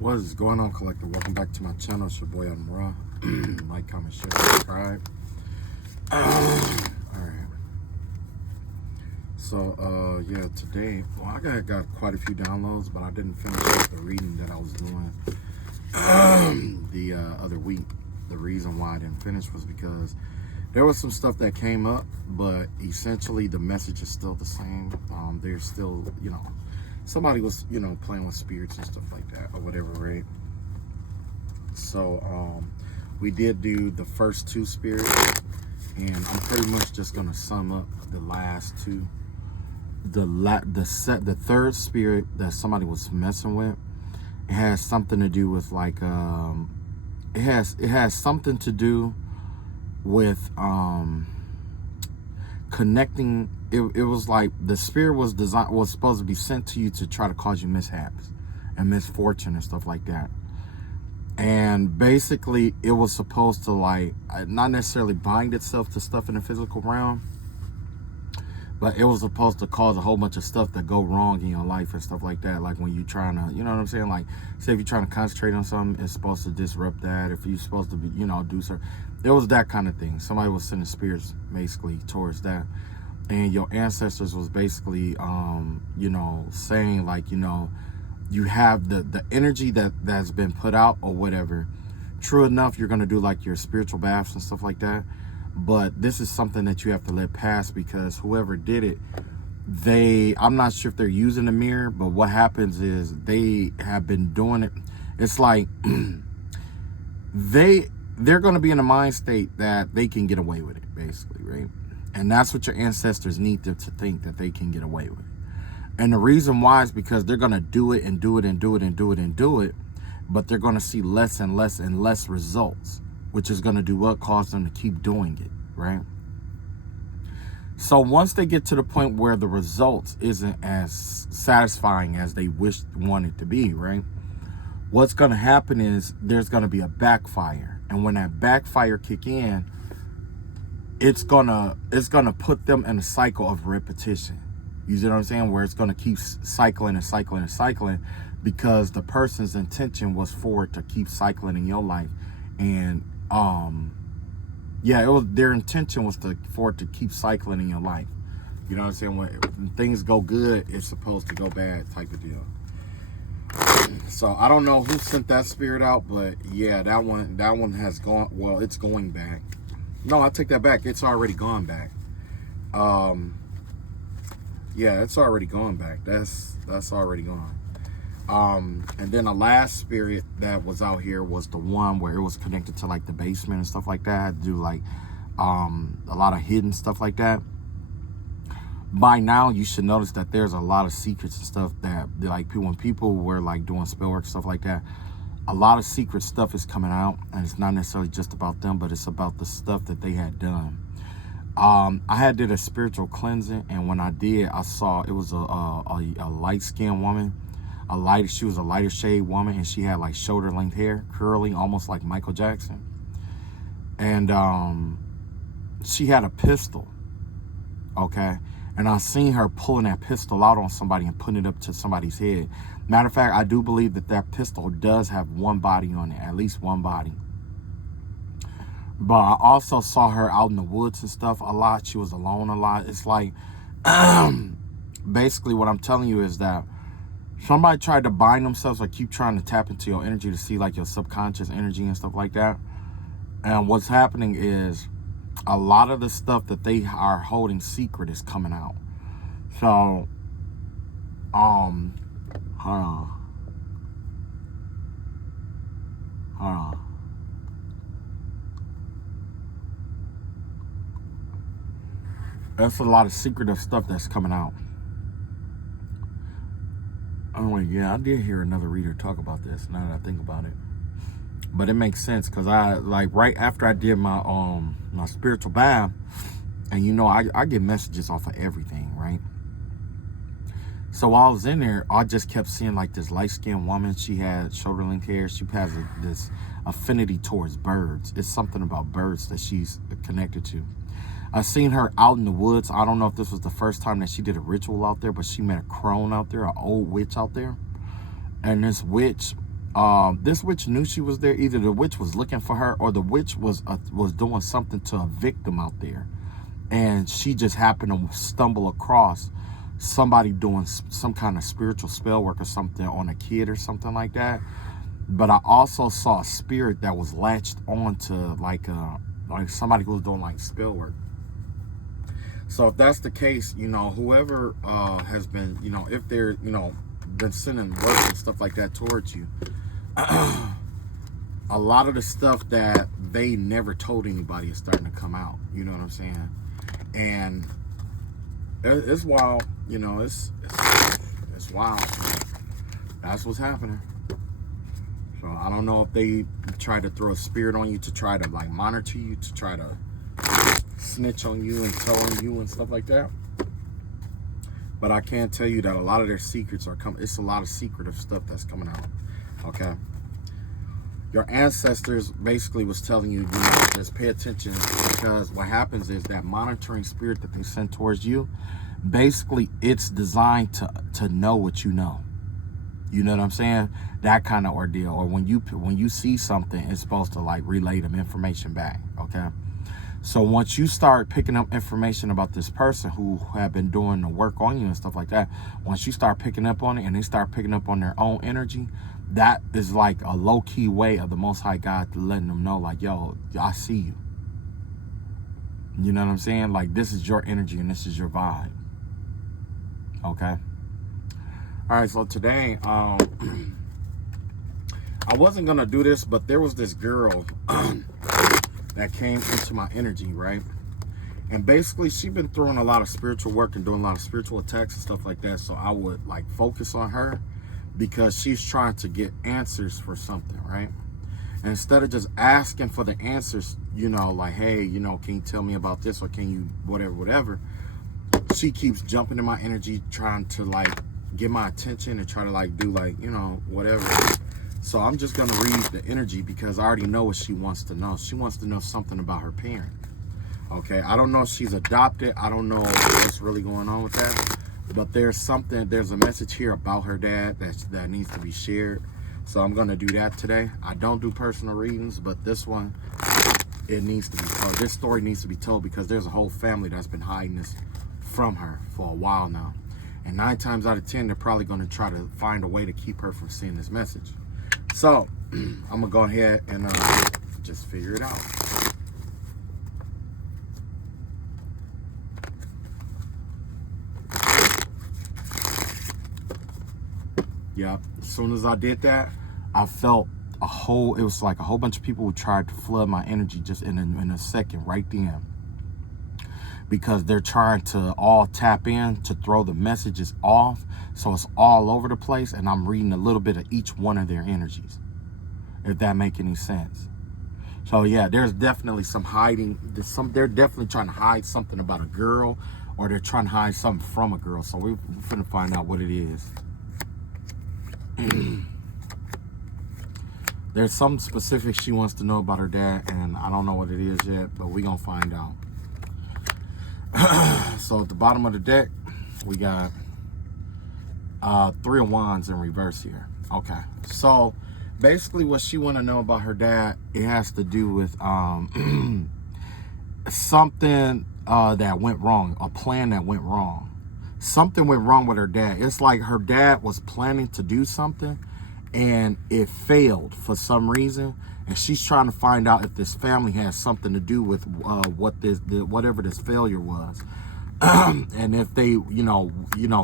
What is going on, collector? Welcome back to my channel. It's your boy Adam Raw. Like, comment, share, subscribe. Alright. So, yeah, today, well, I got quite a few downloads, but I didn't finish the reading that I was doing the other week. The reason why I didn't finish was because there was some stuff that came up, but essentially the message is still the same. There's still, somebody was, playing with spirits and stuff like that or whatever, right? So, we did do the first two spirits, and I'm pretty much just gonna sum up the last two. The third spirit that somebody was messing with, it has something to do with like it has something to do with connecting. It was like the spirit was supposed to be sent to you to try to cause you mishaps and misfortune and stuff like that. And basically it was supposed to, like, not necessarily bind itself to stuff in the physical realm, but it was supposed to cause a whole bunch of stuff that go wrong in your life and stuff like that. Like when you're trying to, you know what I'm saying? Like, say if you're trying to concentrate on something, it's supposed to disrupt that. If you're supposed to be, do certain, it was that kind of thing. Somebody was sending spirits basically towards that. And your ancestors was basically, saying like, you have the energy that's been put out or whatever. True enough, you're going to do like your spiritual baths and stuff like that. But this is something that you have to let pass, because whoever did it, I'm not sure if they're using the mirror, but what happens is they have been doing it. It's like they're going to be in a mind state that they can get away with it, basically, right? And that's what your ancestors need to think, that they can get away with it. And the reason why is because they're going to do it and do it and do it and do it and do it, but they're going to see less and less and less results, which is going to do what? Cause them to keep doing it, right? So once they get to the point where the results isn't as satisfying as they want it to be, right? What's going to happen is there's going to be a backfire. And when that backfire kick in, it's gonna put them in a cycle of repetition. You see what I'm saying? Where it's going to keep cycling and cycling and cycling, because the person's intention was for it to keep cycling in your life. And their intention was for it to keep cycling in your life. You know what I'm saying? When things go good, it's supposed to go bad, type of deal. So I don't know who sent that spirit out, but yeah, that one has gone. Well, it's going back. No, I take that back. It's already gone back. Yeah, it's already gone back. That's already gone. And then the last spirit that was out here was the one where it was connected to like the basement and stuff like that. I had to do like a lot of hidden stuff like that. By now, you should notice that there's a lot of secrets and stuff that, like, when people were like doing spell work, stuff like that, a lot of secret stuff is coming out, and it's not necessarily just about them, but it's about the stuff that they had done. I did a spiritual cleansing, and when I did, I saw it was a light-skinned woman. She was a lighter shade woman, and she had like shoulder length hair, curly, almost like Michael Jackson. And she had a pistol, okay? And I seen her pulling that pistol out on somebody and putting it up to somebody's head. Matter of fact, I do believe that pistol does have one body on it, at least one body. But I also saw her out in the woods and stuff a lot. She was alone a lot. It's like, basically what I'm telling you is that somebody tried to bind themselves or keep trying to tap into your energy to see like your subconscious energy and stuff like that. And what's happening is a lot of the stuff that they are holding secret is coming out. So, hold on. That's a lot of secretive stuff that's coming out. Oh, yeah, I did hear another reader talk about this, now that I think about it. But it makes sense, because I, like, right after I did my my spiritual bath, and I get messages off of everything, right? So while I was in there, I just kept seeing like this light-skinned woman. She had shoulder-length hair. She has this affinity towards birds. It's something about birds that she's connected to. I seen her out in the woods. I don't know if this was the first time that she did a ritual out there, but she met a crone out there, an old witch out there. And this witch, This witch knew she was there. Either the witch was looking for her, or the witch was doing something to a victim out there, and she just happened to stumble across somebody doing some kind of spiritual spell work or something on a kid or something like that. But I also saw a spirit that was latched onto like somebody who was doing like spell work. So if that's the case, you know, whoever has been, you know, if they're, you know, been sending work and stuff like that towards you, a lot of the stuff that they never told anybody is starting to come out. You know what I'm saying? And it's wild. You know, it's wild. That's what's happening. So I don't know if they try to throw a spirit on you to try to like monitor you, to try to snitch on you and tell on you and stuff like that. But I can tell you that a lot of their secrets are coming. It's a lot of secretive stuff that's coming out. Okay. Your ancestors basically was telling you, you know, just pay attention, because what happens is that monitoring spirit that they send towards you, basically it's designed to know what you know. You know what I'm saying? That kind of ordeal. Or when you see something, it's supposed to like relay them information back. Okay. So once you start picking up information about this person who have been doing the work on you and stuff like that, once you start picking up on it and they start picking up on their own energy, that is like a low-key way of the Most High God to letting them know, like, yo, I see you. You know what I'm saying? Like, this is your energy and this is your vibe. Okay? All right, so today, I wasn't going to do this, but there was this girl that came into my energy, right? And basically, she's been throwing a lot of spiritual work and doing a lot of spiritual attacks and stuff like that. So I would like focus on her, because she's trying to get answers for something, right? And instead of just asking for the answers, you know, like, hey, you know, can you tell me about this, or can you whatever, she keeps jumping in my energy, trying to like get my attention and try to like do like, you know, whatever. So I'm just going to read the energy, because I already know what she wants to know. She wants to know something about her parent. Okay, I don't know if she's adopted. I don't know what's really going on with that. But there's a message here about her dad that needs to be shared. So I'm going to do that today. I don't do personal readings, but this one, it needs to be told. This story needs to be told, because there's a whole family that's been hiding this from her for a while now. And 9 times out of 10, they're probably going to try to find a way to keep her from seeing this message. So I'm going to go ahead and just figure it out. Yeah, as soon as I did that, I felt it was like a whole bunch of people who tried to flood my energy just in a second right then. Because they're trying to all tap in to throw the messages off. So it's all over the place, and I'm reading a little bit of each one of their energies, if that make any sense. So yeah, there's definitely some hiding. They're definitely trying to hide something about a girl, or they're trying to hide something from a girl. So we're finna find out what it is. There's something specific she wants to know about her dad, and I don't know what it is yet, but we're gonna find out. So at the bottom of the deck, we got 3 of Wands in reverse here. Okay, so basically what she want to know about her dad, it has to do with something that went wrong, a plan that went wrong. Something went wrong with her dad. It's like her dad was planning to do something and it failed for some reason, and she's trying to find out if this family has something to do with whatever this failure was. And if they, you know,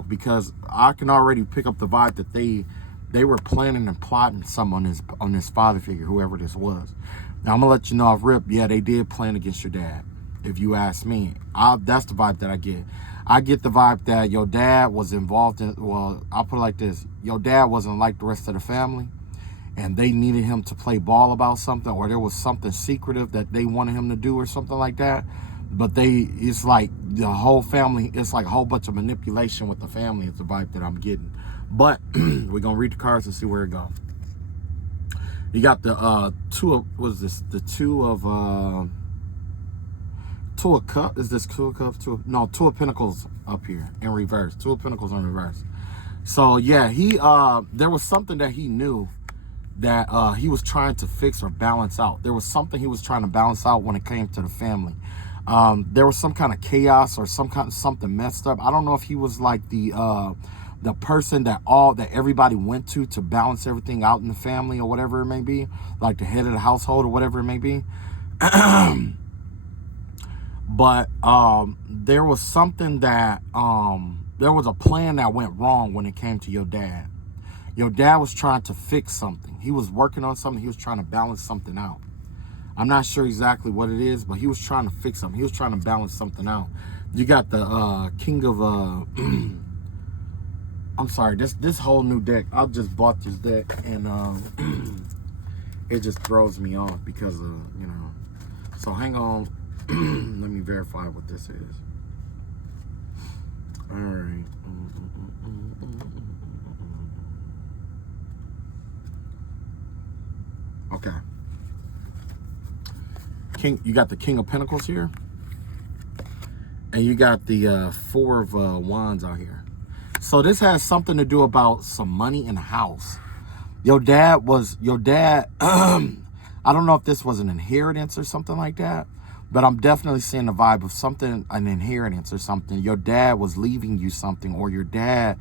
because I can already pick up the vibe that they were planning and plotting something on this father figure, whoever this was. Now I'm gonna let you know off rip, yeah, they did plan against your dad. If you ask me, that's the vibe that I get. I get the vibe that your dad was involved in, well, I'll put it like this. Your dad wasn't like the rest of the family, and they needed him to play ball about something, or there was something secretive that they wanted him to do or something like that. But it's like the whole family, it's like a whole bunch of manipulation with the family. It's the vibe that I'm getting. But we're going to read the cards and see where it goes. You got the two of, what is this? The two of cups. Is this 2 of cups? 2 of pentacles up here in reverse. 2 of pentacles in reverse. So yeah, there was something that he knew that he was trying to fix or balance out. There was something he was trying to balance out when it came to the family. There was some kind of chaos or something messed up. I don't know if he was like the person that everybody went to balance everything out in the family or whatever it may be, like the head of the household or whatever it may be. But there was something that there was a plan that went wrong when it came to your dad. Your dad was trying to fix something. He was working on something. He was trying to balance something out. I'm not sure exactly what it is, but he was trying to fix something. He was trying to balance something out. You got the king of I'm sorry, this whole new deck. I just bought this deck and it just throws me off because of, you know. So hang on. Let me verify what this is. All right. Okay. You got the King of Pentacles here. And you got the Four of Wands out here. So this has something to do about some money in the house. Your dad, I don't know if this was an inheritance or something like that, but I'm definitely seeing the vibe of something, an inheritance or something. Your dad was leaving you something, or your dad,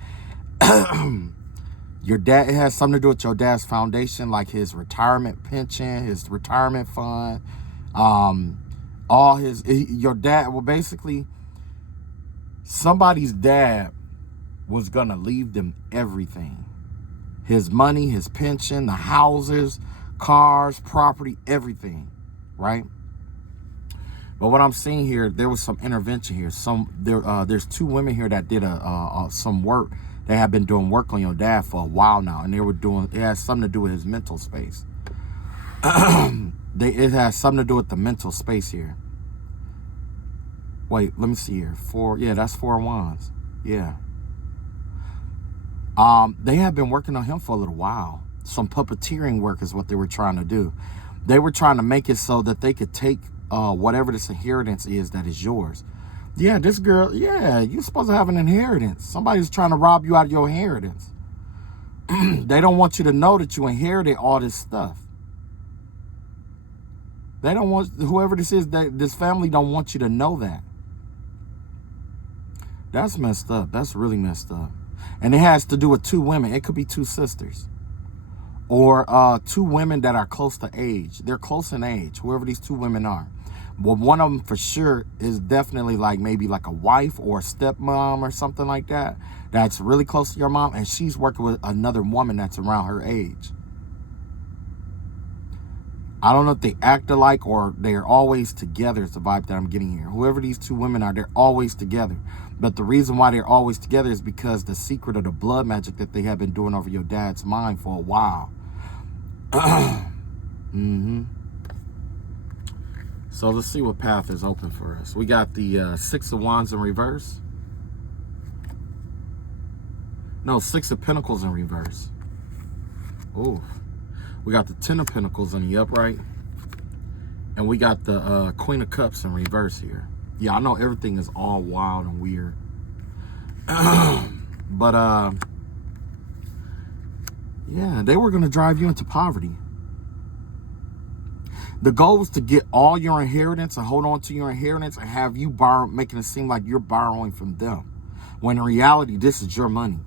it has something to do with your dad's foundation, like his retirement pension, his retirement fund, your dad, well, basically, somebody's dad was gonna leave them everything. His money, his pension, the houses, cars, property, everything, right? But what I'm seeing here, there was some intervention here. There's two women here that did some work. They have been doing work on your dad for a while now, and it has something to do with his mental space. It has something to do with the mental space here. Wait, let me see here. That's Four of Wands. Yeah. They have been working on him for a little while. Some puppeteering work is what they were trying to do. They were trying to make it so that they could take whatever this inheritance is that is yours. Yeah, this girl, yeah, you're supposed to have an inheritance. Somebody's trying to rob you out of your inheritance. They don't want you to know that you inherited all this stuff. They don't want, whoever this is, this family don't want you to know that. That's messed up. That's really messed up. And it has to do with two women. It could be two sisters. Or two women that are close to age. They're close in age, whoever these two women are. Well, one of them for sure is definitely like maybe like a wife or a stepmom or something like that. That's really close to your mom. And she's working with another woman that's around her age. I don't know if they act alike or they're always together is the vibe that I'm getting here. Whoever these two women are, they're always together. But the reason why they're always together is because the secret of the blood magic that they have been doing over your dad's mind for a while. So let's see what path is open for us. We got the Six of Wands in reverse. No, Six of Pentacles in reverse. Ooh. We got the Ten of Pentacles in the upright. And we got the Queen of Cups in reverse here. Yeah, I know everything is all wild and weird. But, yeah, they were going to drive you into poverty. The goal was to get all your inheritance and hold on to your inheritance and have you borrow, making it seem like you're borrowing from them. When in reality, this is your money.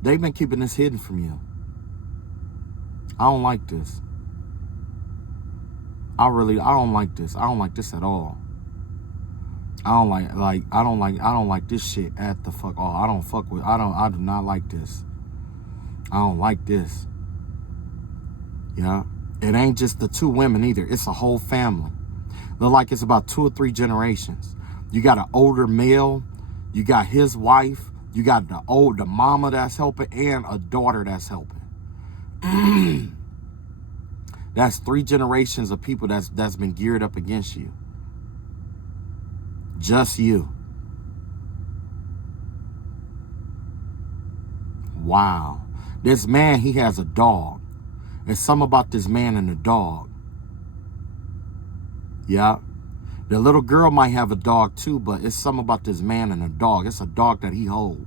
They've been keeping this hidden from you. I don't like this. I don't like this. I don't like this at all. I don't like this shit at the fuck all. I do not like this. I don't like this. Yeah. It ain't just the two women either. It's a whole family. Look like it's about 2 or 3 generations. You got an older male. You got his wife. You got the mama that's helping and a daughter that's helping. That's 3 generations of people that's been geared up against you. Just you. Wow. This man, he has a dog. There's something about this man and the dog. Yeah. The little girl might have a dog too, but it's something about this man and a dog. It's a dog that he holds.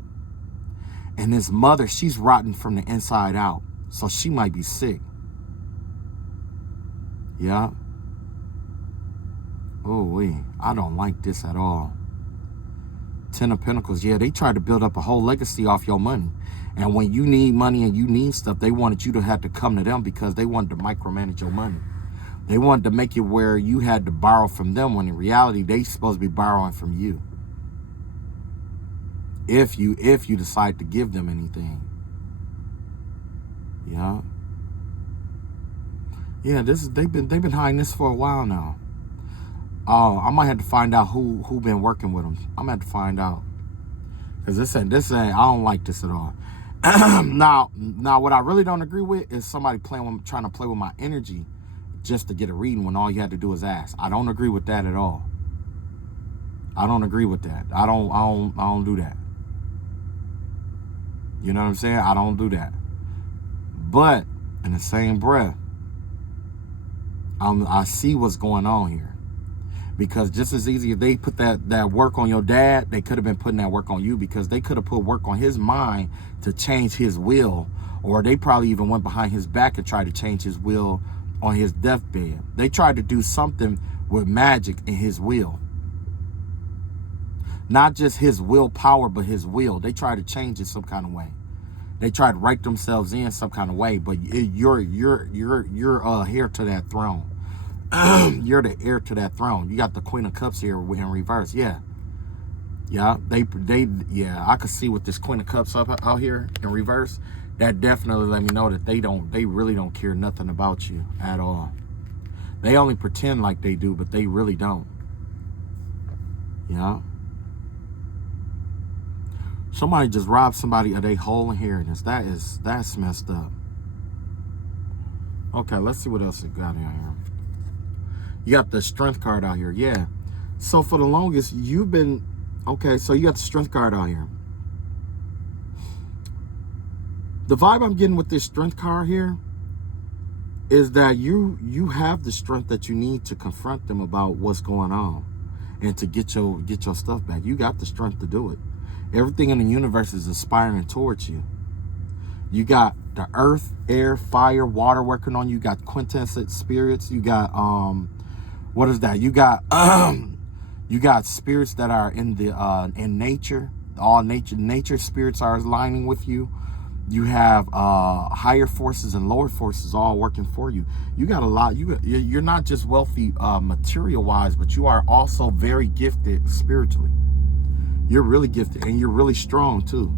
And his mother, she's rotten from the inside out. So she might be sick. Yeah. Oh, I don't like this at all. 10 of Pentacles. Yeah, they tried to build up a whole legacy off your money. And when you need money and you need stuff, they wanted you to have to come to them because they wanted to micromanage your money. They wanted to make it where you had to borrow from them when in reality, they supposed to be borrowing from you. If you decide to give them anything. Yeah. Yeah, they've been hiding this for a while now. Oh, I might have to find out who been working with them. I'm gonna have to find out. Cause this ain't I don't like this at all. Now what I really don't agree with is somebody trying to play with my energy just to get a reading when all you had to do is ask. I don't agree with that at all. I don't agree with that. I don't do that. You know what I'm saying? I don't do that. But in the same breath, I see what's going on here. Because just as easy as they put that work on your dad, they could have been putting that work on you, because they could have put work on his mind to change his will, or they probably even went behind his back and tried to change his will on his deathbed. They tried to do something with magic in his will. Not just his willpower, but his will. They tried to change it some kind of way. They tried to write themselves in some kind of way, but you're heir to that throne. You're the heir to that throne. You got the Queen of Cups here in reverse. Yeah, I could see with this Queen of Cups out here in reverse. That definitely let me know that they really don't care nothing about you at all. They only pretend like they do, but they really don't. Yeah. Somebody just robbed somebody of their whole inheritance. That's messed up. Okay, let's see what else we got in here. You got the Strength card out here. Yeah. So for the longest, you've been... Okay, so you got the Strength card out here. The vibe I'm getting with this Strength card here is that you have the strength that you need to confront them about what's going on and to get your stuff back. You got the strength to do it. Everything in the universe is aspiring towards you. You got the earth, air, fire, water working on you. You got quintessent spirits. You got what is that? You got spirits that are in the in nature. All nature spirits are aligning with you. You have higher forces and lower forces all working for you. You got a lot. You're not just wealthy material wise, but you are also very gifted spiritually. You're really gifted, and you're really strong too.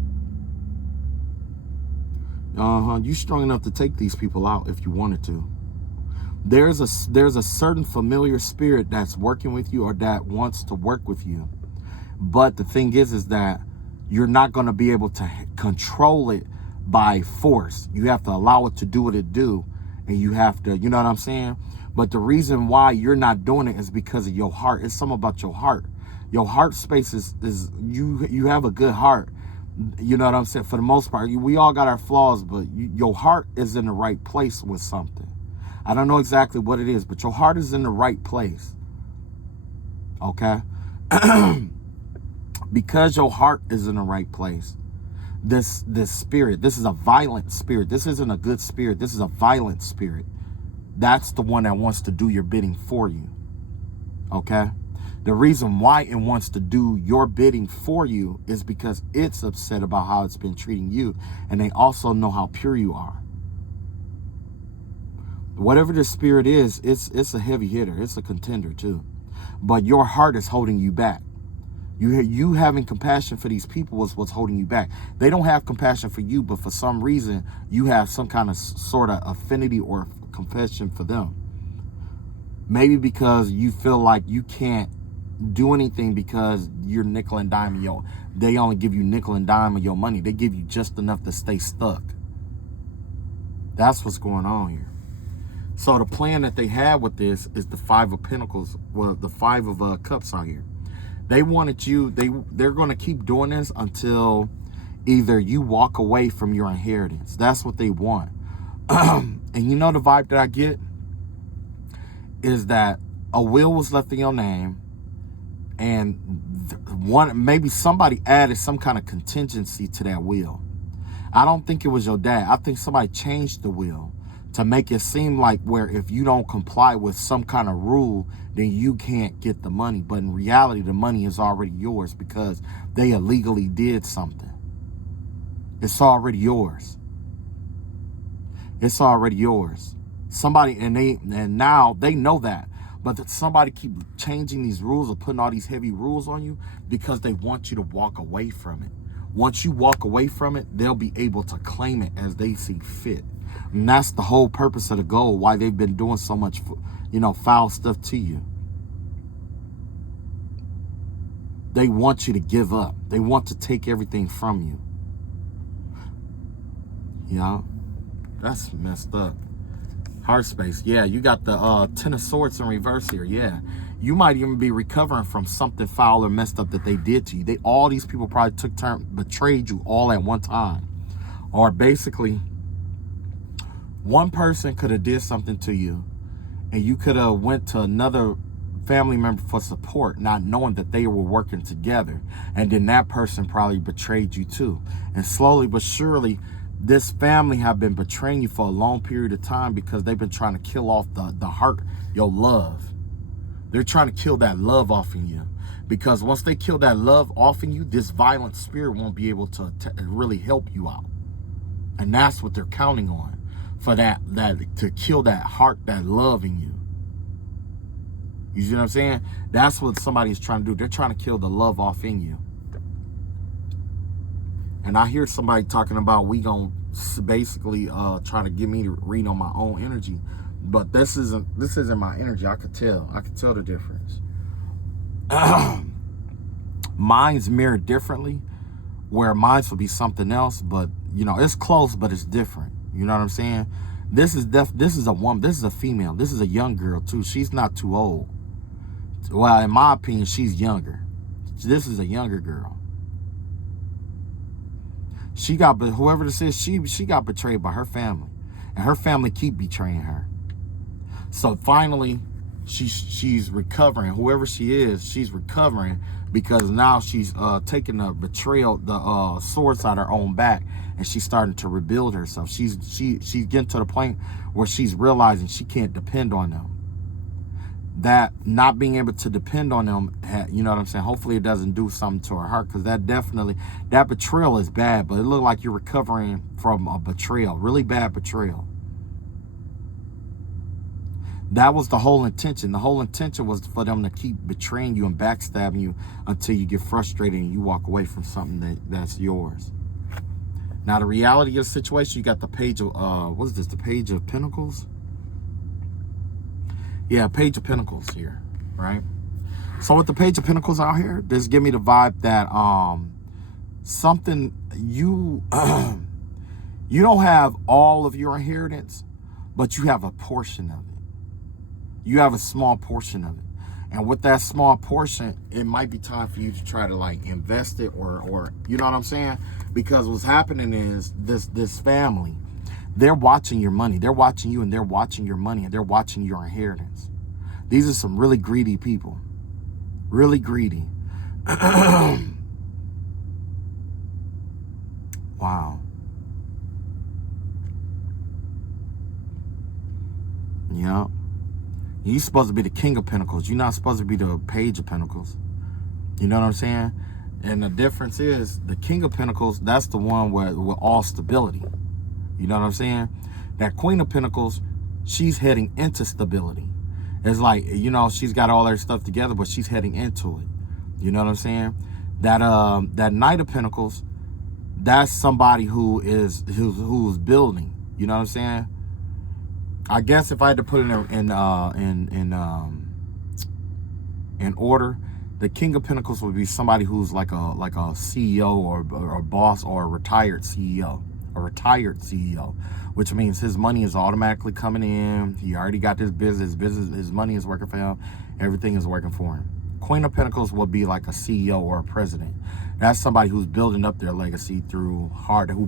You're strong enough to take these people out if you wanted to. There's a certain familiar spirit that's working with you or that wants to work with you. But the thing is that you're not going to be able to control it by force. You have to allow it to do what it do, and you have to, you know what I'm saying? But the reason why you're not doing it is because of your heart. It's something about your heart. Your heart space is you have a good heart. You know what I'm saying? For the most part, we all got our flaws, but your heart is in the right place with something. I don't know exactly what it is, but your heart is in the right place. Okay? Because your heart is in the right place, this spirit, this is a violent spirit. This isn't a good spirit. This is a violent spirit. That's the one that wants to do your bidding for you. Okay? The reason why it wants to do your bidding for you is because it's upset about how it's been treating you, and they also know how pure you are. Whatever the spirit is, it's a heavy hitter. It's a contender too. But your heart is holding you back. You having compassion for these people is what's holding you back. They don't have compassion for you, but for some reason, you have some kind of sort of affinity or compassion for them. Maybe because you feel like you can't do anything because you're nickel and dime. They only give you nickel and dime of your money. They give you just enough to stay stuck. That's what's going on here. So the plan that they have with this is the Five of Pentacles. Well, the Five of Cups out here. They wanted you. They're going to keep doing this until either you walk away from your inheritance. That's what they want. And you know the vibe that I get is that a will was left in your name. And maybe somebody added some kind of contingency to that will. I don't think it was your dad. I think somebody changed the will to make it seem like where if you don't comply with some kind of rule, then you can't get the money. But in reality, the money is already yours because they illegally did something. It's already yours. It's already yours. Somebody, and now they know that. But that somebody keep changing these rules or putting all these heavy rules on you because they want you to walk away from it. Once you walk away from it, they'll be able to claim it as they see fit. And that's the whole purpose of the goal, why they've been doing so much, foul stuff to you. They want you to give up. They want to take everything from you. That's messed up. Heart space. Yeah, you got the 10 of swords in reverse here. Yeah, you might even be recovering from something foul or messed up that they did to you. All these people probably betrayed you all at one time. Or basically, one person could have did something to you and you could have went to another family member for support, not knowing that they were working together. And then that person probably betrayed you too. And slowly but surely, this family have been betraying you for a long period of time because they've been trying to kill off the heart, your love. They're trying to kill that love off in you. Because once they kill that love off in you, this violent spirit won't be able to really help you out. And that's what they're counting on. For that to kill that heart, that love in you. You see what I'm saying? That's what somebody's trying to do. They're trying to kill the love off in you. And I hear somebody talking about we gonna basically try to get me to read on my own energy, but this isn't my energy. I could tell the difference. Mine's mirrored differently, where mine's will be something else, but it's close, but it's different. You know what I'm saying? This is a woman. This is a female. This is a young girl too. She's not too old. Well, in my opinion, she's younger. This is a younger girl. Whoever this is, she got betrayed by her family, and her family keep betraying her. So finally, she's recovering. Whoever she is, she's recovering because now she's taking the betrayal, the swords out her own back, and she's starting to rebuild herself. She's getting to the point where she's realizing she can't depend on them. That not being able to depend on them, you know what I'm saying? Hopefully it doesn't do something to her heart, because that betrayal is bad, but it looked like you're recovering from a betrayal, really bad betrayal. That was the whole intention. The whole intention was for them to keep betraying you and backstabbing you until you get frustrated and you walk away from something that's yours. Now, the reality of the situation, you got the page of, what is this, the Page of Pentacles? Yeah, Page of Pentacles here, right? So with the Page of Pentacles out here, this give me the vibe that something you you don't have all of your inheritance, but you have a portion of it. You have a small portion of it. And with that small portion, it might be time for you to try to like invest it or you know what I'm saying? Because what's happening is this family, they're watching your money. They're watching you, and they're watching your money, and they're watching your inheritance. These are some really greedy people. Really greedy. Wow. Yeah. You're supposed to be the King of Pentacles. You're not supposed to be the Page of Pentacles. You know what I'm saying? And the difference is the King of Pentacles, that's the one with all stability. You know what I'm saying? That Queen of Pentacles, she's heading into stability. It's like, she's got all her stuff together, but she's heading into it. You know what I'm saying? That Knight of Pentacles, that's somebody who's building. You know what I'm saying? I guess if I had to put it in order, the King of Pentacles would be somebody who's like a CEO or a boss or a retired CEO. A retired CEO, which means his money is automatically coming in. He already got this business. His money is working for him. Everything is working for him. Queen of Pentacles would be like a CEO or a president. That's somebody who's building up their legacy who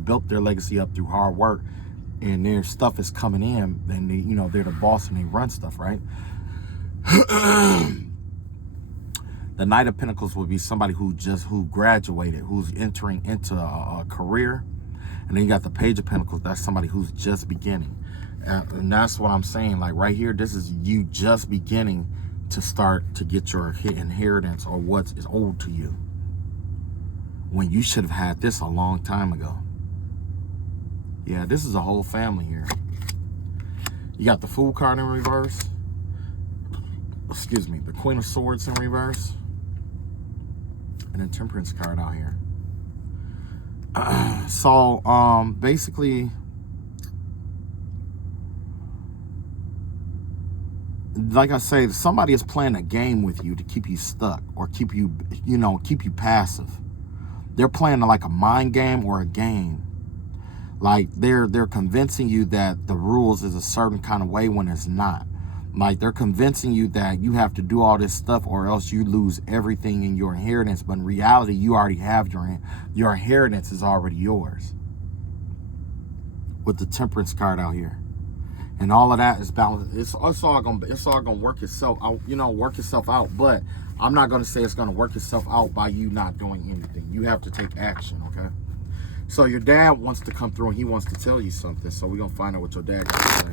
built their legacy up through hard work, and their stuff is coming in, and they're the boss and they run stuff, right? The Knight of Pentacles would be somebody who graduated, who's entering into a career. And then you got the Page of Pentacles. That's somebody who's just beginning. And that's what I'm saying. Like right here, this is you just beginning to start to get your inheritance or what is owed to you, when you should have had this a long time ago. Yeah, this is a whole family here. You got the Fool card in reverse. Excuse me, the Queen of Swords in reverse. And then Temperance card out here. So, basically, like I say, somebody is playing a game with you to keep you stuck or keep you, keep you passive. They're playing like a mind game or a game. Like they're convincing you that the rules is a certain kind of way when it's not. Like they're convincing you that you have to do all this stuff or else you lose everything in your inheritance. But in reality, you already have your inheritance is already yours. With the Temperance card out here. And all of that is balanced. It's all gonna work itself out, work itself out. But I'm not gonna say it's gonna work itself out by you not doing anything. You have to take action, okay? So your dad wants to come through and he wants to tell you something. So we're gonna find out what your dad got to say.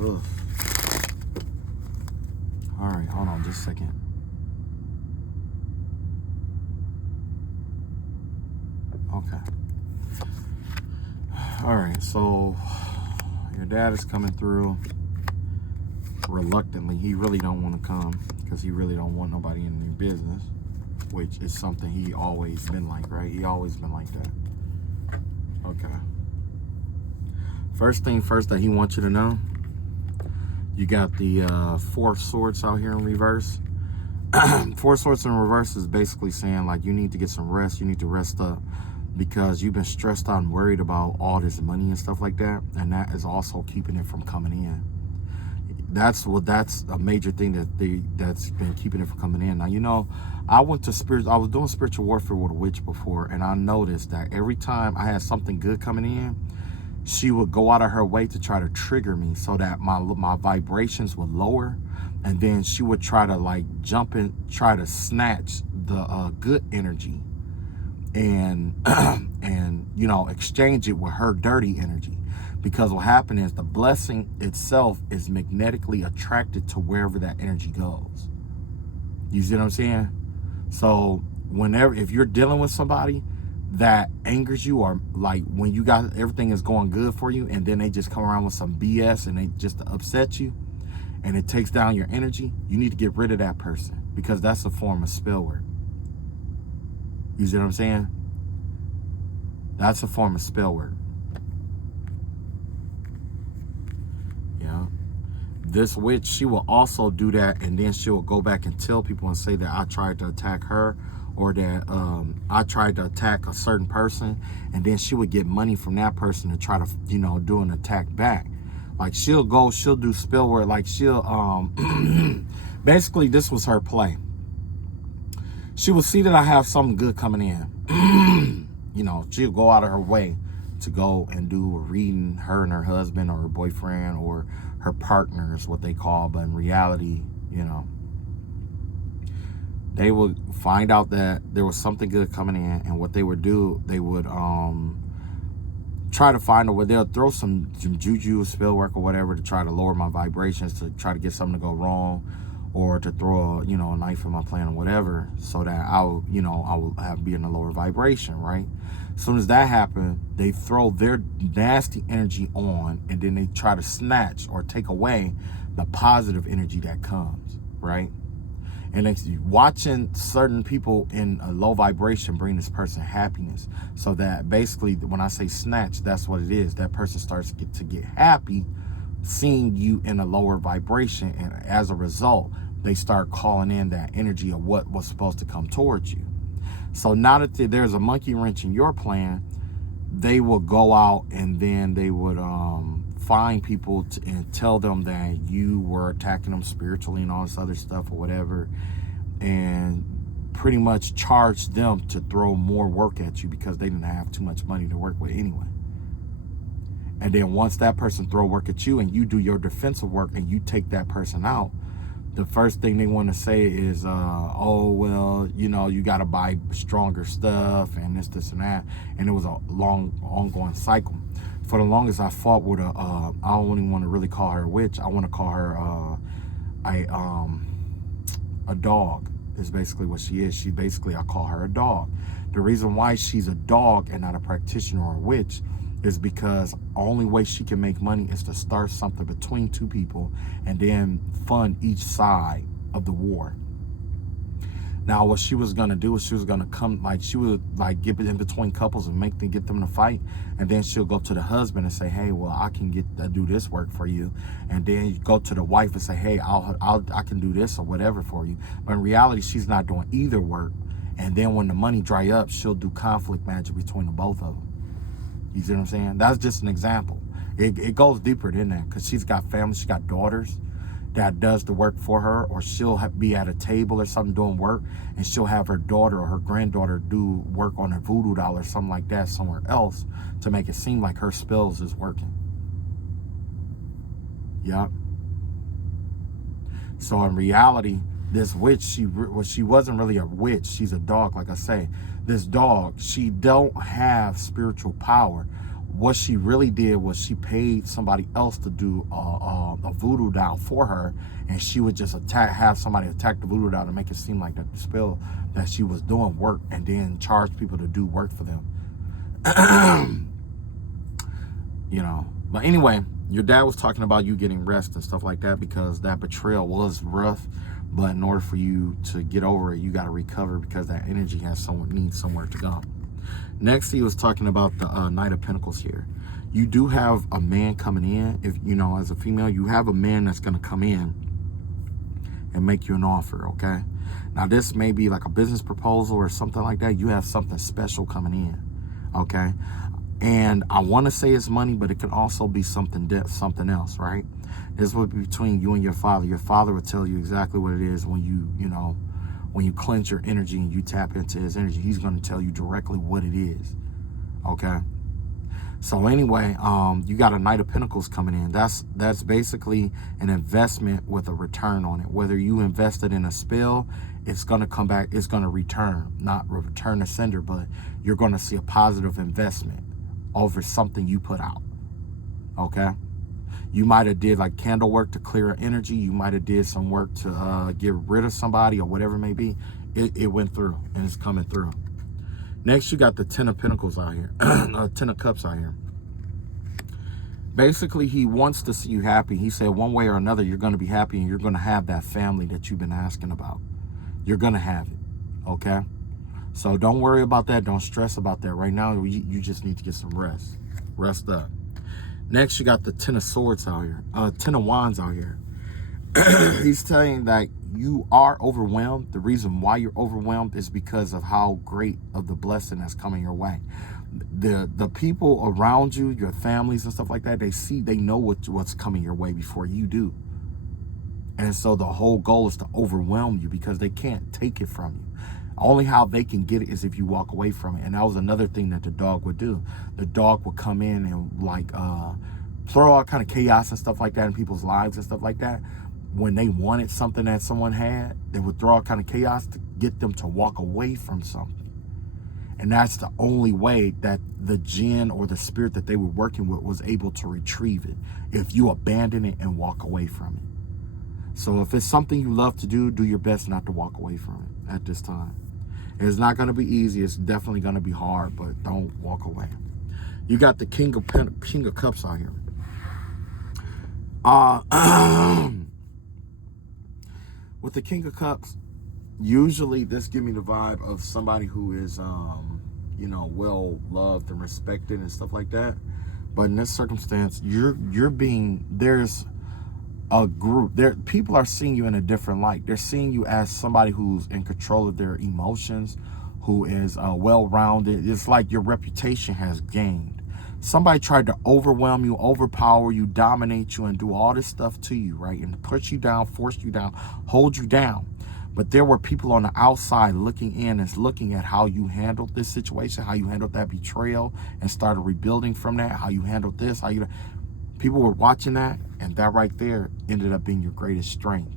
Ugh. All right, hold on just a second. Okay. All right, so your dad is coming through reluctantly. He really don't want to come because he really don't want nobody in their business, which is something he always been like, right? He always been like that. Okay. First thing first that he wants you to know, you got the Four of Swords out here in reverse. Four of Swords in reverse is basically saying like you need to get some rest. You need to rest up because you've been stressed out and worried about all this money and stuff like that. And that is also keeping it from coming in. That's a major thing that's been keeping it from coming in. Now, I was doing spiritual warfare with a witch before, and I noticed that every time I had something good coming in, she would go out of her way to try to trigger me so that my vibrations would lower, and then she would try to like jump in, try to snatch the good energy and exchange it with her dirty energy. Because what happened is the blessing itself is magnetically attracted to wherever that energy goes. You see what I'm saying? So if you're dealing with somebody that angers you, or like when you got everything is going good for you and then they just come around with some BS and they just upset you and it takes down your energy, you need to get rid of that person because that's a form of spell work. You see what I'm saying? That's a form of spell work. Yeah. This witch, she will also do that, and then she'll go back and tell people and say that I tried to attack her, or that I tried to attack a certain person, and then she would get money from that person to try to, do an attack back. Like she'll do spell work, like she'll, basically this was her play. She will see that I have something good coming in. She'll go out of her way to go and do a reading, her and her husband or her boyfriend or her partner is what they call, but in reality, they would find out that there was something good coming in, and what they would do, they would try to find a way. They'll throw some juju, spell work or whatever to try to lower my vibrations, to try to get something to go wrong, or to throw a knife in my plan or whatever, so that I will be in a lower vibration, right? As soon as that happens, they throw their nasty energy on, and then they try to snatch or take away the positive energy that comes, right? And it's watching certain people in a low vibration bring this person happiness, so that basically when I say snatch, that's what it is. That person starts to get happy seeing you in a lower vibration, and as a result, they start calling in that energy of what was supposed to come towards you. So now that there's a monkey wrench in your plan, they will go out and then they would find people and tell them that you were attacking them spiritually and all this other stuff or whatever, and pretty much charge them to throw more work at you because they didn't have too much money to work with anyway. And then once that person throw work at you and you do your defensive work and you take that person out, the first thing they want to say is, oh, well, you know, you got to buy stronger stuff and this and that. And it was a long ongoing cycle. For the longest, I fought with I don't even want to really call her a witch. I want to call her a dog is basically what she is. I call her a dog. The reason why she's a dog and not a practitioner or a witch is because the only way she can make money is to start something between two people and then fund each side of the war. Now, what she was going to do is she was going to come, like, she would, like, get in between couples and get them to fight. And then she'll go to the husband and say, hey, well, I can do this work for you. And then you go to the wife and say, hey, I can do this or whatever for you. But in reality, she's not doing either work. And then when the money dry up, she'll do conflict magic between the both of them. You see what I'm saying? That's just an example. It goes deeper than that because she's got family, she's got daughters that does the work for her, or she'll be at a table or something doing work, and she'll have her daughter or her granddaughter do work on a voodoo doll or something like that somewhere else to make it seem like her spells is working. Yep. So in reality, this witch, she wasn't really a witch. She's a dog, like I say. This dog, she don't have spiritual power. What she really did was she paid somebody else to do a voodoo doll for her, and she would just have somebody attack the voodoo doll to make it seem like that the spell that she was doing work, and then charge people to do work for them. You know. But anyway, your dad was talking about you getting rest and stuff like that because that betrayal was rough. But in order for you to get over it, you got to recover because that energy needs somewhere to go. Next, he was talking about the Knight of Pentacles here. You do have a man coming in. If you know, as a female, you have a man that's going to come in and make you an offer, okay? Now, this may be like a business proposal or something like that. You have something special coming in, okay? And I want to say it's money, but it could also be something else, right? This would be between you and your father. Your father would tell you exactly what it is when when you cleanse your energy and you tap into his energy. He's going to tell you directly what it is, okay? So anyway, you got a Knight of Pentacles coming in. That's basically an investment with a return on it. Whether you invested in a spell, it's going to come back. It's going to return, not return the sender, but you're going to see a positive investment over something you put out, okay? You might have did like candle work to clear energy. You might have did some work to get rid of somebody or whatever it may be. It went through and it's coming through. Next, you got the Ten of Pentacles out here. Ten of Cups out here. Basically, he wants to see you happy. He said one way or another, you're going to be happy and you're going to have that family that you've been asking about. You're going to have it, okay? So don't worry about that. Don't stress about that. Right now, you just need to get some rest. Rest up. Next, you got the Ten of Swords out here. Ten of Wands out here. He's saying that you are overwhelmed. The reason why you're overwhelmed is because of how great of the blessing that's coming your way. The people around you, your families and stuff like that, they know what's coming your way before you do. And so the whole goal is to overwhelm you because they can't take it from you. Only how they can get it is if you walk away from it. And that was another thing that the dog would do. The dog would come in and like throw all kind of chaos and stuff like that in people's lives and stuff like that. When they wanted something that someone had, they would throw all kind of chaos to get them to walk away from something. And that's the only way that the jinn or the spirit that they were working with was able to retrieve it. If you abandon it and walk away from it. So if it's something you love to do, do your best not to walk away from it at this time. It's not going to be easy. It's definitely going to be hard, but don't walk away. You got the King of Cups out here. With the King of Cups, usually this gives me the vibe of somebody who is, well loved and respected and stuff like that. But in this circumstance, there's a group there. People are seeing you in a different light. They're seeing you as somebody who's in control of their emotions, who is well-rounded. It's like your reputation has gained. Somebody tried to overwhelm you, overpower you, dominate you, and do all this stuff to you, right? And push you down, force you down, hold you down. But there were people on the outside looking in and looking at how you handled this situation, how you handled that betrayal and started rebuilding from that, how you handled this, people were watching that, and that right there ended up being your greatest strength.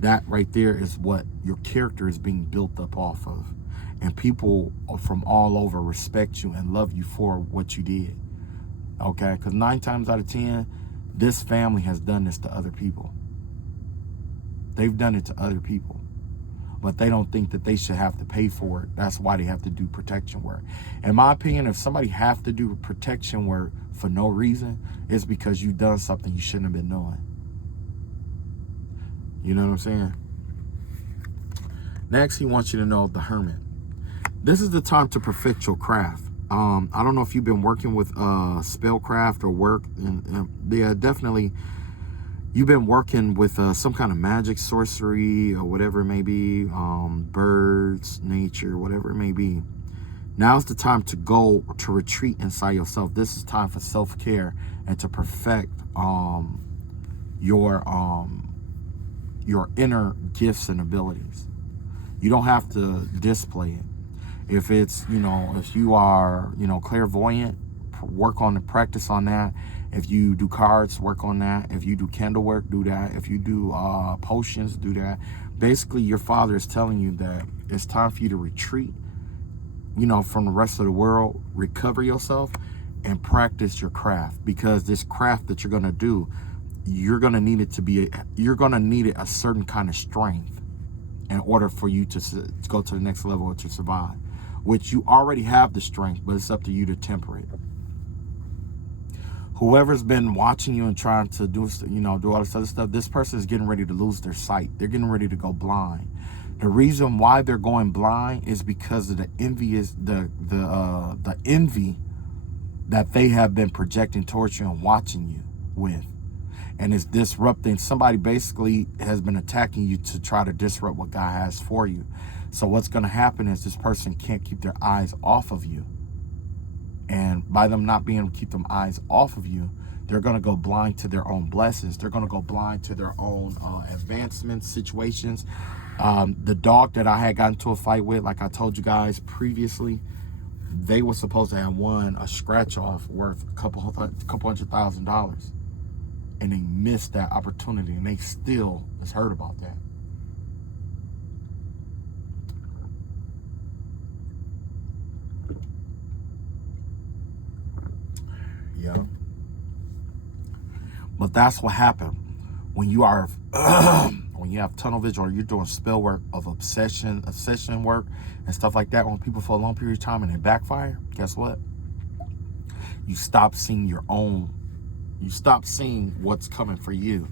That right there is what your character is being built up off of. And people from all over respect you and love you for what you did. Okay? Because 9 times out of 10, this family has done this to other people. They've done it to other people. But they don't think that they should have to pay for it. That's why they have to do protection work. In my opinion, if somebody have to do protection work for no reason, it's because you've done something you shouldn't have been doing. You know what I'm saying? Next, he wants you to know the Hermit. This is the time to perfect your craft. I don't know if you've been working with spellcraft or work. Yeah, definitely. You've been working with some kind of magic, sorcery, or whatever it may be, birds, nature, whatever it may be. Now's the time to go to retreat inside yourself. This is time for self-care and to perfect your inner gifts and abilities. You don't have to display it. If it's, if you are, clairvoyant, work on the practice on that. If you do cards, work on that. If you do candle work, do that. If you do potions, do that. Basically, your father is telling you that it's time for you to retreat, from the rest of the world, recover yourself, and practice your craft. Because this craft that you're going to do, you're going to need it a certain kind of strength in order for you to go to the next level or to survive. Which you already have the strength, but it's up to you to temper it. Whoever's been watching you and trying to do all this other stuff, this person is getting ready to lose their sight. They're getting ready to go blind. The reason why they're going blind is because of the envy that they have been projecting towards you and watching you with. And it's disrupting. Somebody basically has been attacking you to try to disrupt what God has for you. So what's going to happen is this person can't keep their eyes off of you. And by them not being able to keep them eyes off of you, they're going to go blind to their own blessings. They're going to go blind to their own advancements, situations. The dog that I had gotten into a fight with, like I told you guys previously, they were supposed to have won a scratch off worth a couple $100,000. And they missed that opportunity, and they still is hurt about that. Yeah. But that's what happened when you are when you have tunnel vision or you're doing spell work of obsession work and stuff like that. When people for a long period of time and they backfire, guess what? You stop seeing you stop seeing what's coming for you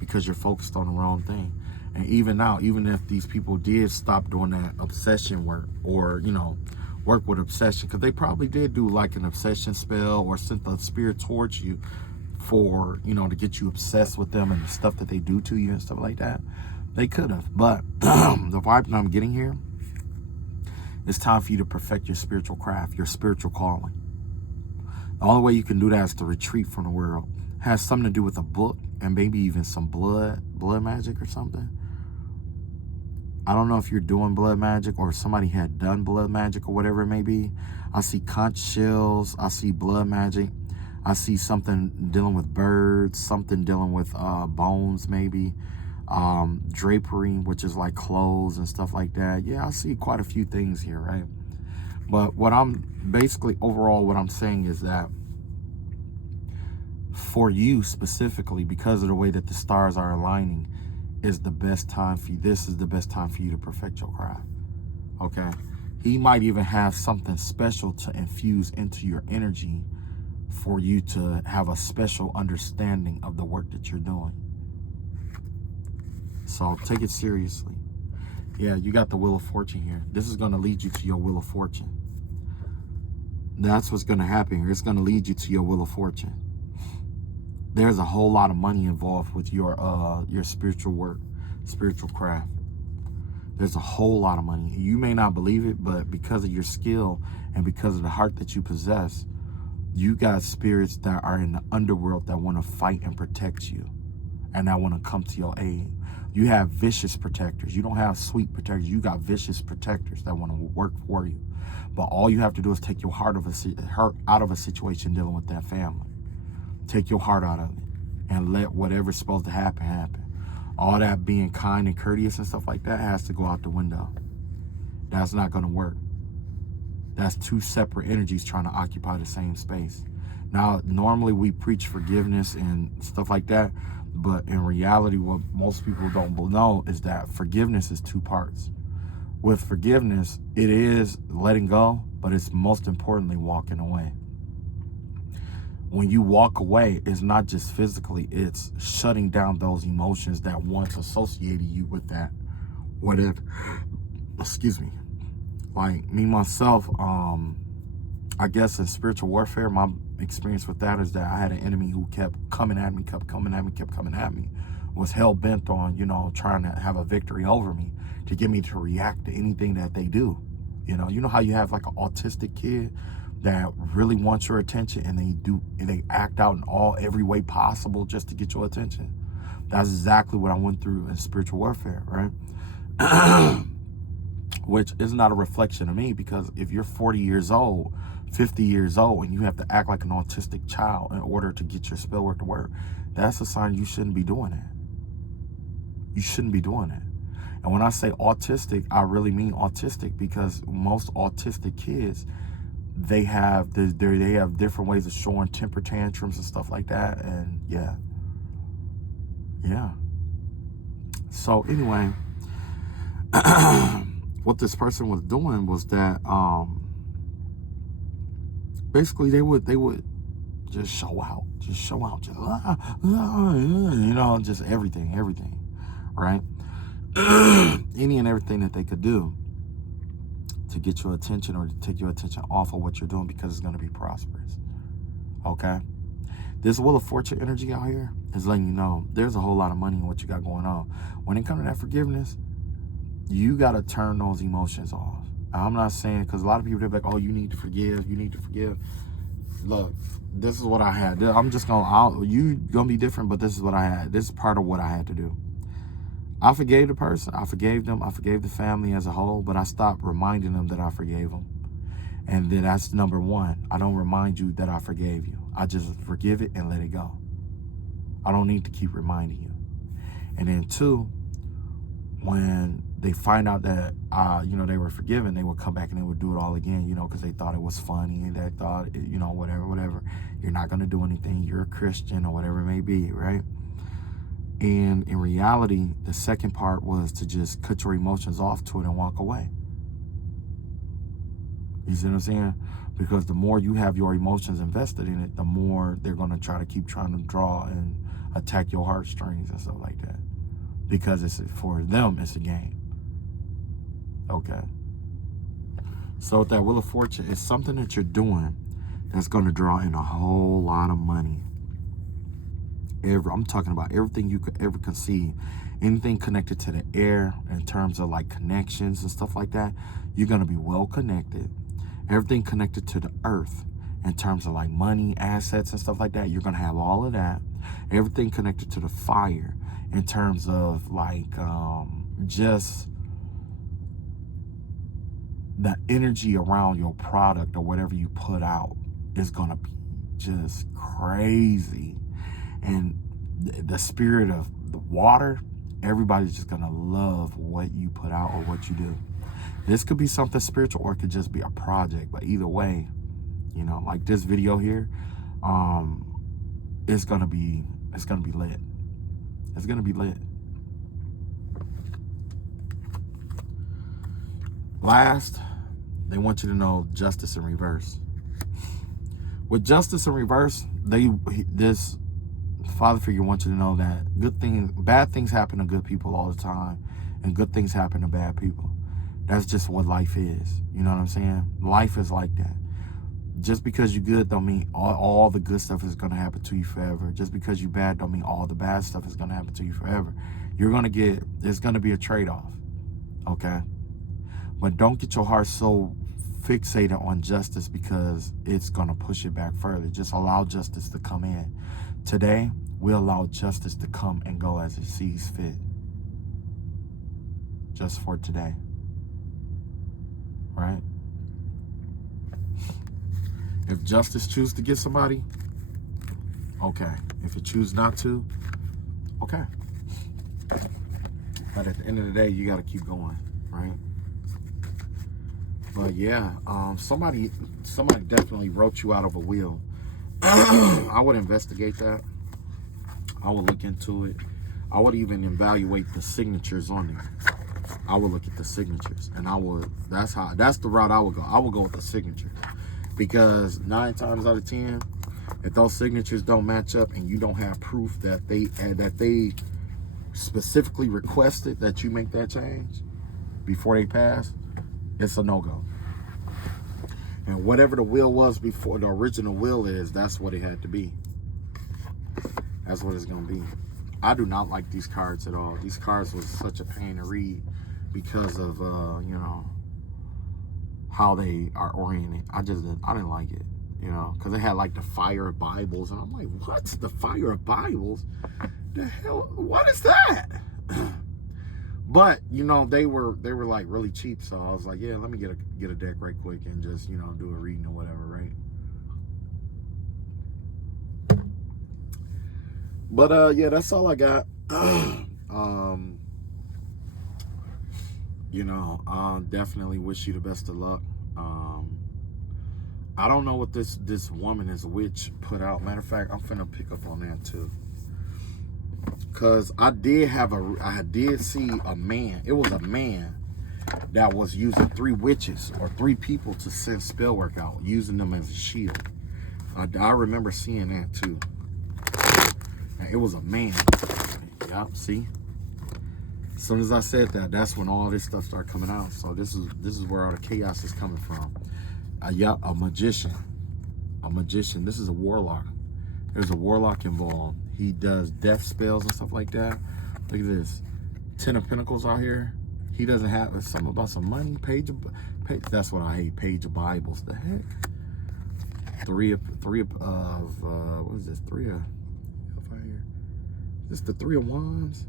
because you're focused on the wrong thing. And even now, even if these people did stop doing that obsession work or, work with obsession, because they probably did do like an obsession spell or sent the spirit towards you for, to get you obsessed with them and the stuff that they do to you and stuff like that. They could have. But the vibe that I'm getting here, it's time for you to perfect your spiritual craft, your spiritual calling. The only way you can do that is to retreat from the world. It has something to do with a book and maybe even some blood magic or something. I don't know if you're doing blood magic or if somebody had done blood magic or whatever it may be. I see conch shells. I see blood magic. I see something dealing with birds, something dealing with bones maybe. Drapery, which is like clothes and stuff like that. Yeah, I see quite a few things here, right? But what I'm saying is that for you specifically, because of the way that the stars are aligning, is the best time for you. This is the best time for you to perfect your craft. Okay? He might even have something special to infuse into your energy for you to have a special understanding of the work that you're doing. So take it seriously. Yeah, you got the Wheel of Fortune here. This is going to lead you to your Wheel of Fortune. That's what's going to happen here. It's going to lead you to your Wheel of Fortune. There's a whole lot of money involved with your spiritual work, spiritual craft. There's a whole lot of money. You may not believe it, but because of your skill and because of the heart that you possess, you got spirits that are in the underworld that want to fight and protect you and that want to come to your aid. You have vicious protectors. You don't have sweet protectors. You got vicious protectors that want to work for you. But all you have to do is take your heart out of a situation dealing with that family. Take your heart out of it and let whatever's supposed to happen, happen. All that being kind and courteous and stuff like that has to go out the window. That's not going to work. That's two separate energies trying to occupy the same space. Now, normally we preach forgiveness and stuff like that, but in reality, what most people don't know is that forgiveness is two parts. With forgiveness, it is letting go, but it's most importantly walking away. When you walk away, it's not just physically, it's shutting down those emotions that once associated you with that, whatever, excuse me. Like me, myself, I guess in spiritual warfare, my experience with that is that I had an enemy who kept coming at me, was hell-bent on, trying to have a victory over me, to get me to react to anything that they do. You know how you have like an autistic kid that really wants your attention and they act out in every way possible just to get your attention. That's exactly what I went through in spiritual warfare, right? Which is not a reflection of me, because if you're 40 years old, 50 years old, and you have to act like an autistic child in order to get your spell work to work, that's a sign you shouldn't be doing that. You shouldn't be doing that. And when I say autistic, I really mean autistic, because most autistic kids, they have different ways of showing temper tantrums and stuff like that. And yeah. So anyway, what this person was doing was that basically they would just show out, just just everything, right? Any and everything that they could do to get your attention or to take your attention off of what you're doing, because it's going to be prosperous. Okay? This Wheel of Fortune energy out here is letting you know there's a whole lot of money in what you got going on. When it comes to that forgiveness, you got to turn those emotions off. I'm not saying, because a lot of people, they're like, oh, you need to forgive. Look, this is what I had. I'm just you going to be different, but this is what I had. This is part of what I had to do. I forgave the person. I forgave them. I forgave the family as a whole, but I stopped reminding them that I forgave them. And then that's number one. I don't remind you that I forgave you. I just forgive it and let it go. I don't need to keep reminding you. And then two, when they find out that, they were forgiven, they would come back and they would do it all again, because they thought it was funny and they thought, whatever. You're not going to do anything. You're a Christian or whatever it may be, right? And in reality, the second part was to just cut your emotions off to it and walk away. You see what I'm saying? Because the more you have your emotions invested in it, the more they're going to try to draw and attack your heartstrings and stuff like that. Because for them, it's a game. Okay. So with that Wheel of Fortune, it's something that you're doing that's going to draw in a whole lot of money. I'm talking about everything you could ever conceive. Anything connected to the air in terms of like connections and stuff like that, you're going to be well connected. Everything connected to the earth in terms of like money, assets and stuff like that, you're going to have all of that. Everything connected to the fire in terms of like just the energy around your product or whatever you put out is going to be just crazy. And the spirit of the water, everybody's just going to love what you put out or what you do. This could be something spiritual or it could just be a project. But either way, like this video here, it's going to be lit. It's going to be lit. Last, they want you to know justice in reverse. With justice in reverse, this father figure wants you to know that bad things happen to good people all the time, and good things happen to bad people. That's just what life is. You know what I'm saying? Life is like that. Just because you're good don't mean all the good stuff is going to happen to you forever. Just because you're bad don't mean all the bad stuff is going to happen to you forever. There's going to be a trade-off. okay? But don't get your heart so fixated on justice because it's going to push it back further. Just allow justice to come in. Today, we allow justice to come and go as it sees fit. Just for today. Right? If justice chooses to get somebody, okay. If it chooses not to, okay. But at the end of the day, you got to keep going, right? But yeah, somebody definitely wrote you out of a will. I would investigate that. I would look into it. I would even evaluate the signatures on there. I would look at the signatures, and that's the route I would go. I would go with the signatures, because 9 times out of 10, if those signatures don't match up and you don't have proof that they specifically requested that you make that change before they pass, it's a no-go. And whatever the will was before, the original will is, that's what it had to be. That's what it's going to be. I do not like these cards at all. These cards was such a pain to read because of, how they are oriented. I didn't like it, because they had like the fire of Bibles. And I'm like, what's the fire of Bibles? The hell, what is that? But they were like really cheap, so I was like, yeah, let me get a deck right quick and just do a reading or whatever, right? But yeah, that's all I got. Definitely wish you the best of luck. I don't know what this woman, this witch, put out. Matter of fact, I'm finna pick up on that too. Cause I did see a man. It was a man that was using 3 witches or 3 people to send spell work out, using them as a shield. I remember seeing that too. And it was a man. Yup, see? As soon as I said that, that's when all this stuff started coming out. So this is where all the chaos is coming from. Yup, a magician. A magician. This is a warlock. There's a warlock involved. He does death spells and stuff like that. Look at this. 10 of Pentacles out here. He doesn't have something about some money. Page. That's what I hate. Page of Bibles. The heck? Three of what is this? 3 of fire. Is this the 3 of Wands?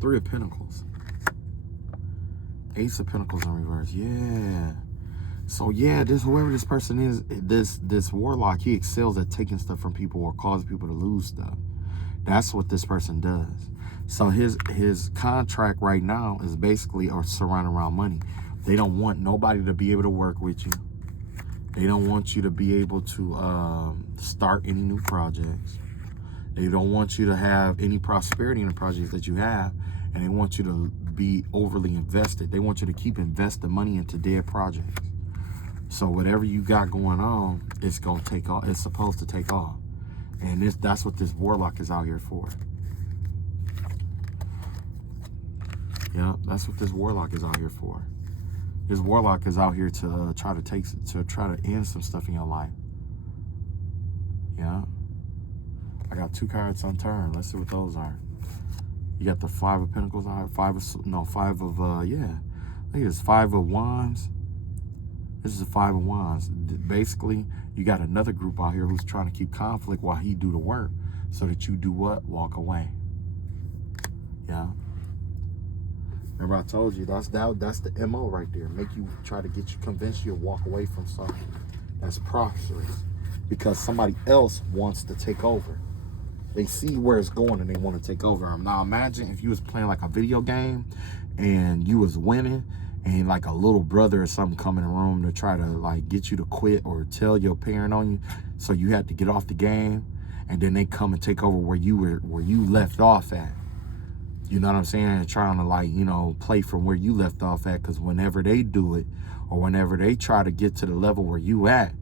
3 of Pentacles. Ace of Pentacles in reverse. Yeah. So yeah, whoever this person is, this warlock, he excels at taking stuff from people or causing people to lose stuff. That's what this person does. So his contract right now is basically surrounded around money. They don't want nobody to be able to work with you. They don't want you to be able to start any new projects. They don't want you to have any prosperity in the projects that you have, and they want you to be overly invested. They want you to keep investing money into dead projects. So whatever you got going on, it's gonna take off. It's supposed to take off, and that's what this warlock is out here for. Yeah, that's what this warlock is out here for. This warlock is out here to try to end some stuff in your life. Yeah. I got 2 cards on turn. Let's see what those are. You got the 5 of Pentacles out. 5 of yeah. I think it's 5 of Wands. This is a 5 of Wands. Basically, you got another group out here who's trying to keep conflict while he do the work, so that you do what? Walk away. Yeah. Remember I told you that's the MO right there. Make you try to convince you to walk away from something that's prosperous, because somebody else wants to take over. They see where it's going and they want to take over. Now imagine if you was playing like a video game and you was winning, and like a little brother or something come in the room to try to like get you to quit or tell your parent on you, so you had to get off the game, and then they come and take over where you left off at. You know what I'm saying? And trying to like, play from where you left off at, because whenever they do it, or whenever they try to get to the level where you at,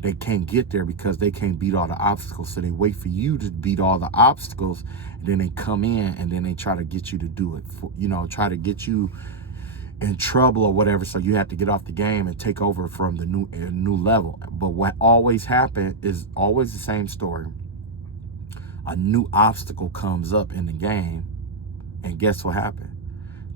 they can't get there because they can't beat all the obstacles. So they wait for you to beat all the obstacles, and then they come in and then they try to get you to do it. Try to get you in trouble or whatever, so you have to get off the game and take over from the new level. But what always happens is always the same story. A new obstacle comes up in the game, and guess what happened?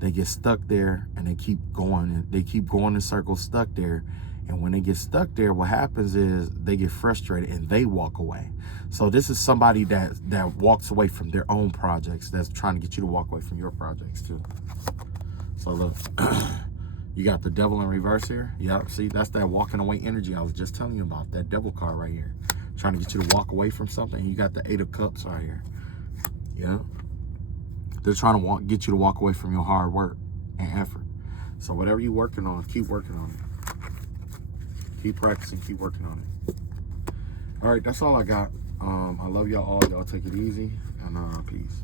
they get stuck there, and they keep going, and they keep going in circles stuck there. And when they get stuck there, what happens is they get frustrated and they walk away. So this is somebody that walks away from their own projects, that's trying to get you to walk away from your projects too. So look, you got the devil in reverse here. Yeah, see, that's that walking away energy I was just telling you about, that devil card right here. Trying to get you to walk away from something. And you got the 8 of Cups right here. Yeah. They're trying to get you to walk away from your hard work and effort. So whatever you're working on, keep working on it. Keep practicing, keep working on it. All right, that's all I got. I love y'all all. Y'all take it easy, and peace.